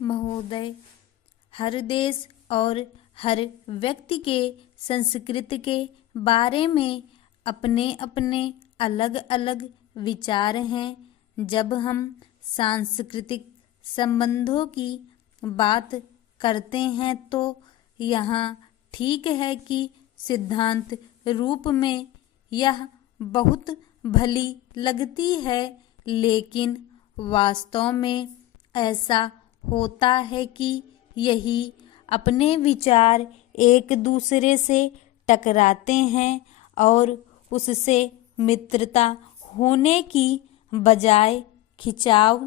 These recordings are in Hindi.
महोदय, हर देश और हर व्यक्ति के संस्कृति के बारे में अपने अपने अलग अलग विचार हैं। जब हम सांस्कृतिक संबंधों की बात करते हैं तो यहाँ ठीक है कि सिद्धांत रूप में यह बहुत भली लगती है, लेकिन वास्तव में ऐसा होता है कि यही अपने विचार एक दूसरे से टकराते हैं और उससे मित्रता होने की बजाय खिंचाव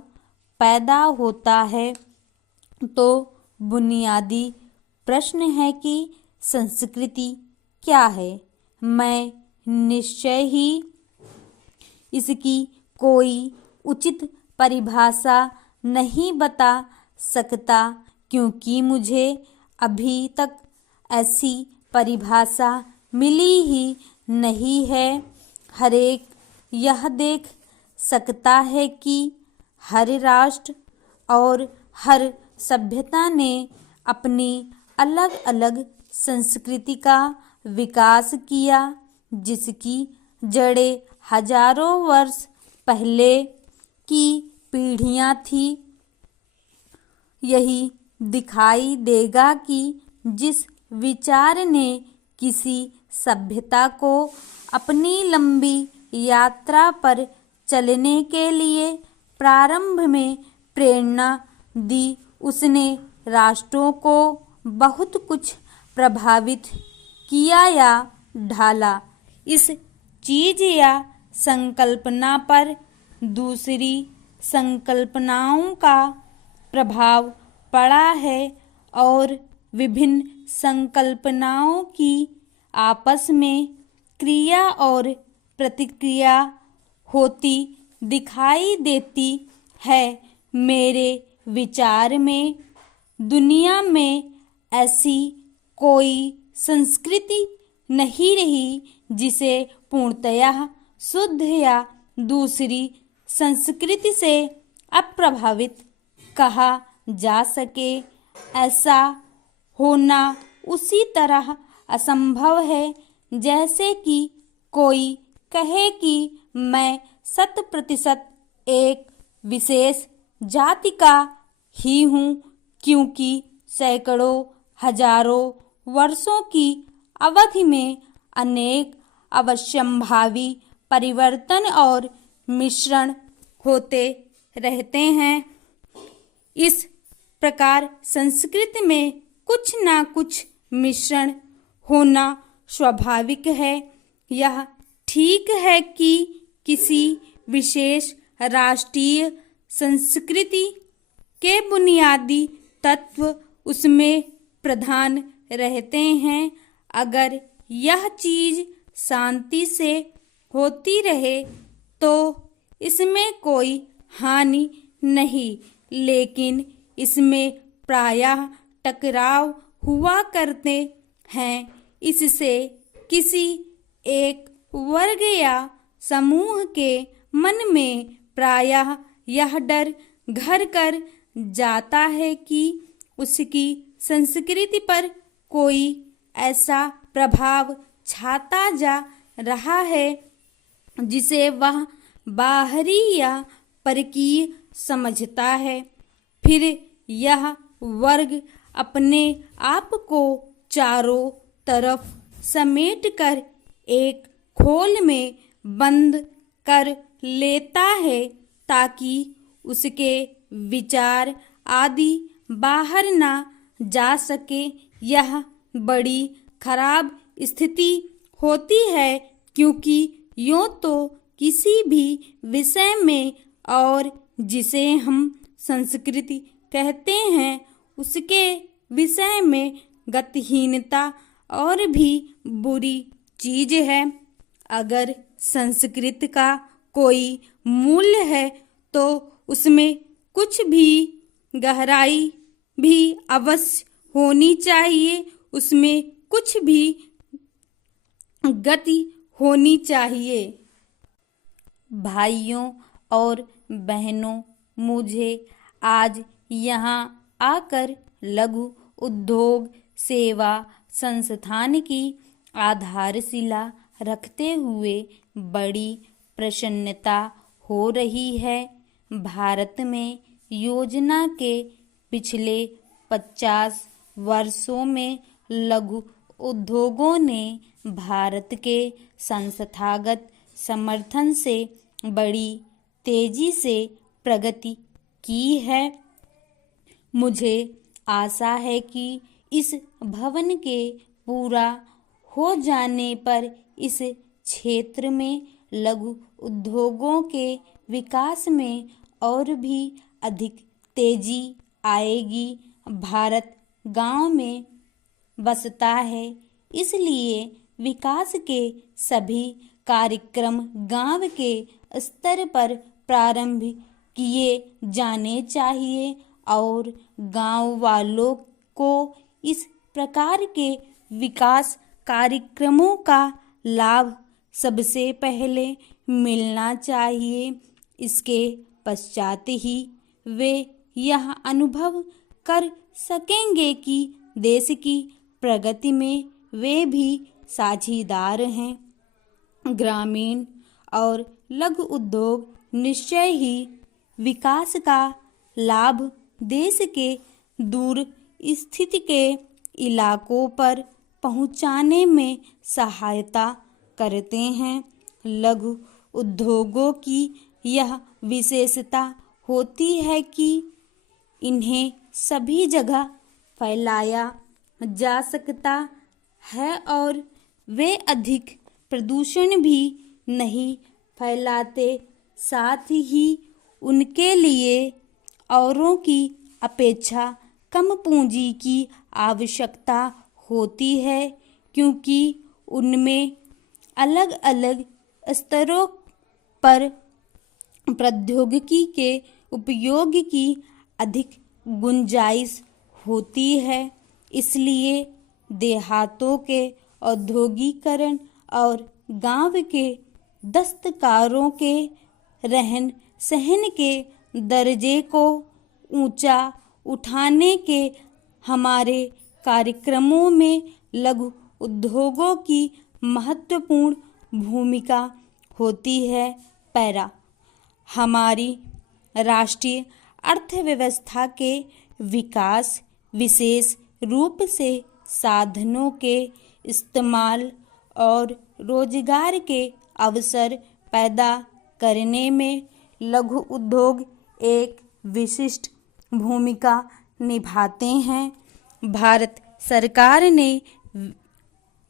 पैदा होता है। तो बुनियादी प्रश्न है कि संस्कृति क्या है। मैं निश्चय ही इसकी कोई उचित परिभाषा नहीं बता सकता, क्योंकि मुझे अभी तक ऐसी परिभाषा मिली ही नहीं है। हरेक यह देख सकता है कि हर राष्ट्र और हर सभ्यता ने अपनी अलग अलग संस्कृति का विकास किया, जिसकी जड़ें हजारों वर्ष पहले की पीढ़ियां थी। यही दिखाई देगा कि जिस विचार ने किसी सभ्यता को अपनी लंबी यात्रा पर चलने के लिए प्रारंभ में प्रेरणा दी, उसने राष्ट्रों को बहुत कुछ प्रभावित किया या ढाला। इस चीज या संकल्पना पर दूसरी संकल्पनाओं का प्रभाव पड़ा है और विभिन्न संकल्पनाओं की आपस में क्रिया और प्रतिक्रिया होती दिखाई देती है। मेरे विचार में दुनिया में ऐसी कोई संस्कृति नहीं रही जिसे पूर्णतः शुद्ध या दूसरी संस्कृति से अप्रभावित कहा जा सके। ऐसा होना उसी तरह असंभव है जैसे कि कोई कहे कि मैं 100% एक विशेष जाति का ही हूँ, क्योंकि सैकड़ों हजारों वर्षों की अवधि में अनेक अवश्यंभावी परिवर्तन और मिश्रण होते रहते हैं। इस प्रकार संस्कृति में कुछ ना कुछ मिश्रण होना स्वाभाविक है। यह ठीक है कि किसी विशेष राष्ट्रीय संस्कृति के बुनियादी तत्व उसमें प्रधान रहते हैं। अगर यह चीज शांति से होती रहे तो इसमें कोई हानि नहीं, लेकिन इसमें प्रायः टकराव हुआ करते हैं। इससे किसी एक वर्ग या समूह के मन में प्रायः यह डर घर कर जाता है कि उसकी संस्कृति पर कोई ऐसा प्रभाव छाता जा रहा है जिसे वह बाहरी या परकीय समझता है। फिर यह वर्ग अपने आप को चारों तरफ समेटकर एक खोल में बंद कर लेता है ताकि उसके विचार आदि बाहर ना जा सके। यह बड़ी खराब स्थिति होती है, क्योंकि यूं तो किसी भी विषय में और जिसे हम संस्कृति कहते हैं उसके विषय में गतिहीनता और भी बुरी चीज है। अगर संस्कृति का कोई मूल्य है तो उसमें कुछ भी गहराई भी अवश्य होनी चाहिए, उसमें कुछ भी गति होनी चाहिए। भाइयों और बहनों, मुझे आज यहाँ आकर लघु उद्योग सेवा संस्थान की आधारशिला रखते हुए बड़ी प्रसन्नता हो रही है। भारत में योजना के पिछले 50 वर्षों में लघु उद्योगों ने भारत के संस्थागत समर्थन से बड़ी तेजी से प्रगति की है। मुझे आशा है कि इस भवन के पूरा हो जाने पर इस क्षेत्र में लघु उद्योगों के विकास में और भी अधिक तेजी आएगी। भारत गांव में बसता है, इसलिए विकास के सभी कार्यक्रम गांव के स्तर पर प्रारंभ किए जाने चाहिए और गांव वालों को इस प्रकार के विकास कार्यक्रमों का लाभ सबसे पहले मिलना चाहिए। इसके पश्चात ही वे यह अनुभव कर सकेंगे कि देश की प्रगति में वे भी साझीदार हैं। ग्रामीण और लघु उद्योग निश्चय ही विकास का लाभ देश के दूर स्थित के इलाकों पर पहुंचाने में सहायता करते हैं। लघु उद्योगों की यह विशेषता होती है कि इन्हें सभी जगह फैलाया जा सकता है और वे अधिक प्रदूषण भी नहीं फैलाते। साथ ही उनके लिए औरों की अपेक्षा कम पूंजी की आवश्यकता होती है, क्योंकि उनमें अलग अलग स्तरों पर प्रौद्योगिकी के उपयोग की अधिक गुंजाइश होती है। इसलिए देहातों के औद्योगिकरण और गांव के दस्तकारों के रहन सहन के दर्जे को ऊंचा उठाने के हमारे कार्यक्रमों में लघु उद्योगों की महत्वपूर्ण भूमिका होती है। पैरा हमारी राष्ट्रीय अर्थव्यवस्था के विकास विशेष रूप से साधनों के इस्तेमाल और रोजगार के अवसर पैदा करने में लघु उद्योग एक विशिष्ट भूमिका निभाते हैं। भारत सरकार ने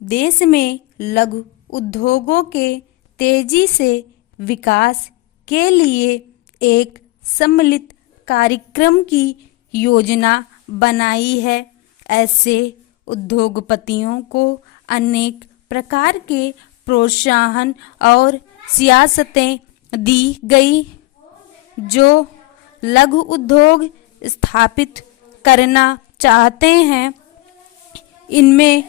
देश में लघु उद्योगों के तेजी से विकास के लिए एक सम्मिलित कार्यक्रम की योजना बनाई है। ऐसे उद्योगपतियों को अनेक प्रकार के प्रोत्साहन और सियासतें दी गई जो लघु उद्योग स्थापित करना चाहते हैं। इनमें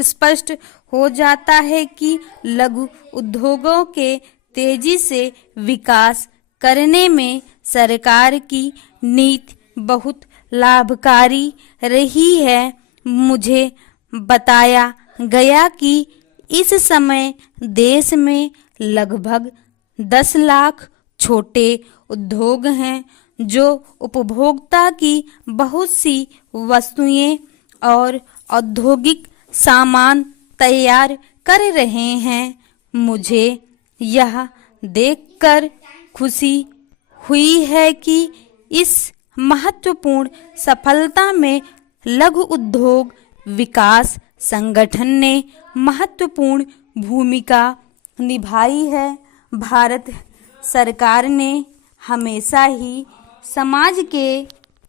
स्पष्ट हो जाता है कि लघु उद्योगों के तेजी से विकास करने में सरकार की नीति बहुत लाभकारी रही है। मुझे बताया गया कि इस समय देश में लगभग 10 लाख छोटे उद्योग हैं जो उपभोक्ता की बहुत सी वस्तुएं और औद्योगिक सामान तैयार कर रहे हैं। मुझे यह देखकर खुशी हुई है कि इस महत्वपूर्ण सफलता में लघु उद्योग विकास संगठन ने महत्वपूर्ण भूमिका निभाई है। भारत सरकार ने हमेशा ही समाज के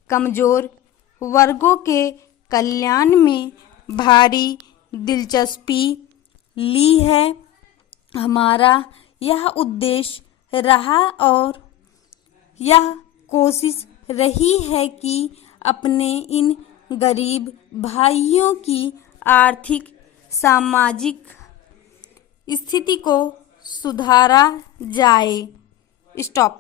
कमजोर वर्गों के कल्याण में भारी दिलचस्पी ली है। हमारा यह उद्देश्य रहा और यह कोशिश रही है कि अपने इन गरीब भाइयों की आर्थिक सामाजिक स्थिति को सुधारा जाए। स्टॉप।